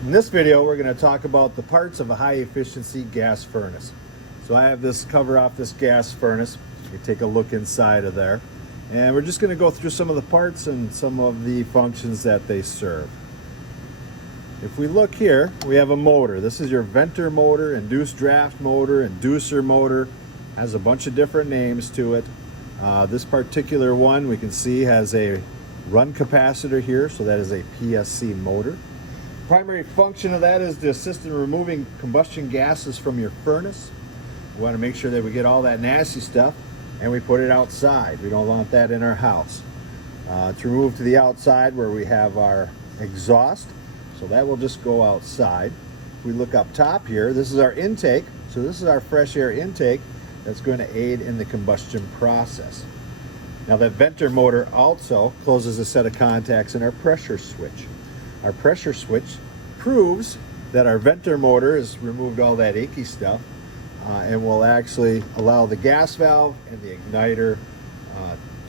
In this video, we're going to talk about the parts of a high-efficiency gas furnace. So I have this cover off this gas furnace. You can take a look inside of there. And we're just going to go through some of the parts and some of the functions that they serve. If we look here, we have a motor. This is your venter motor, induced draft motor, inducer motor. Has a bunch of different names to it. This particular one we can see has a run capacitor here, so that is a PSC motor. Primary function of that is to assist in removing combustion gases from your furnace. We want to make sure that we get all that nasty stuff and we put it outside. We don't want that in our house. To remove to the outside where we have our exhaust, so that will just go outside. If we look up top here, this is our intake. So this is our fresh air intake that's going to aid in the combustion process. Now that venter motor also closes a set of contacts in our pressure switch. Our pressure switch proves that our venter motor has removed all that icky stuff and will actually allow the gas valve and the igniter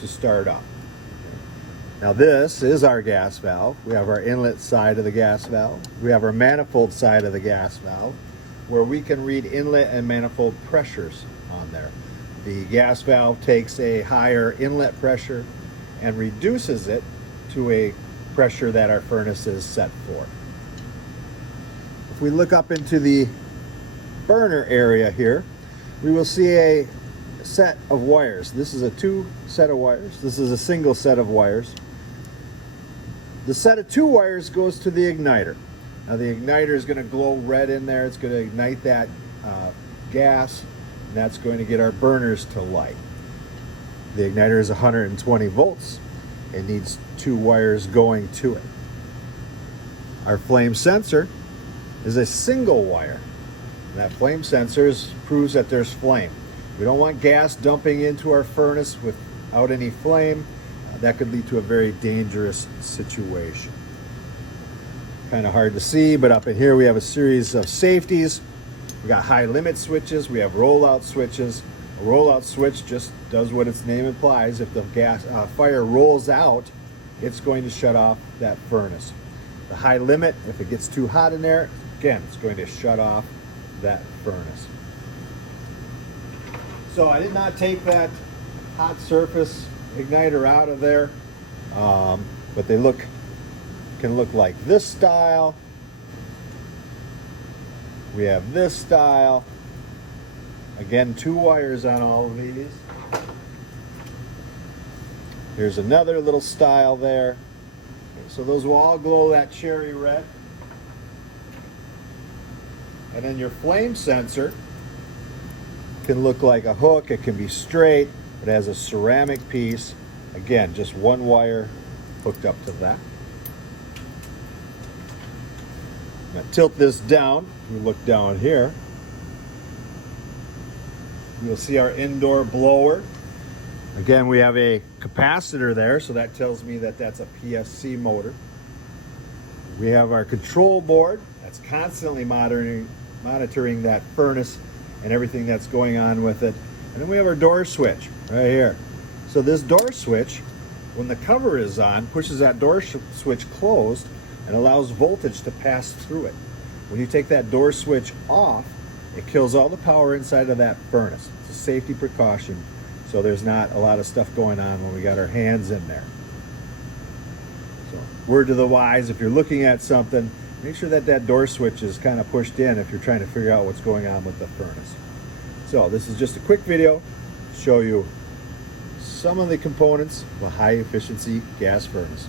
to start up. Now this is our gas valve. We have our inlet side of the gas valve. We have our manifold side of the gas valve where we can read inlet and manifold pressures on there. The gas valve takes a higher inlet pressure and reduces it to a pressure that our furnace is set for. If we look up into the burner area here, we will see a set of wires. This is a two set of wires. This is a single set of wires. The set of two wires goes to the igniter. Now the igniter is going to glow red in there. It's going to ignite that gas, and that's going to get our burners to light. The igniter is 120 volts. It needs two wires going to it. Our flame sensor is a single wire. And that flame sensor proves that there's flame. We don't want gas dumping into our furnace without any flame. That could lead to a very dangerous situation. Kind of hard to see, but up in here we have a series of safeties. We got high limit switches. We have rollout switches. A rollout switch just does what its name implies. If the fire rolls out, it's going to shut off that furnace. The high limit, if it gets too hot in there, again, it's going to shut off that furnace. So I did not take that hot surface igniter out of there, but they can look like this style. We have this style. Again, two wires on all of these. Here's another little style there. So those will all glow that cherry red. And then your flame sensor can look like a hook. It can be straight. It has a ceramic piece. Again, just one wire hooked up to that. I'm going to tilt this down. We look down here. You'll see our indoor blower. Again, we have a capacitor there, so that tells me that that's a PSC motor. We have our control board that's constantly monitoring that furnace and everything that's going on with it. And then we have our door switch right here. So this door switch, when the cover is on, pushes that door switch closed and allows voltage to pass through it. When you take that door switch off, it kills all the power inside of that furnace. It's a safety precaution, so there's not a lot of stuff going on when we got our hands in there. So, word to the wise, if you're looking at something, make sure that that door switch is kind of pushed in if you're trying to figure out what's going on with the furnace. So this is just a quick video to show you some of the components of a high efficiency gas furnace.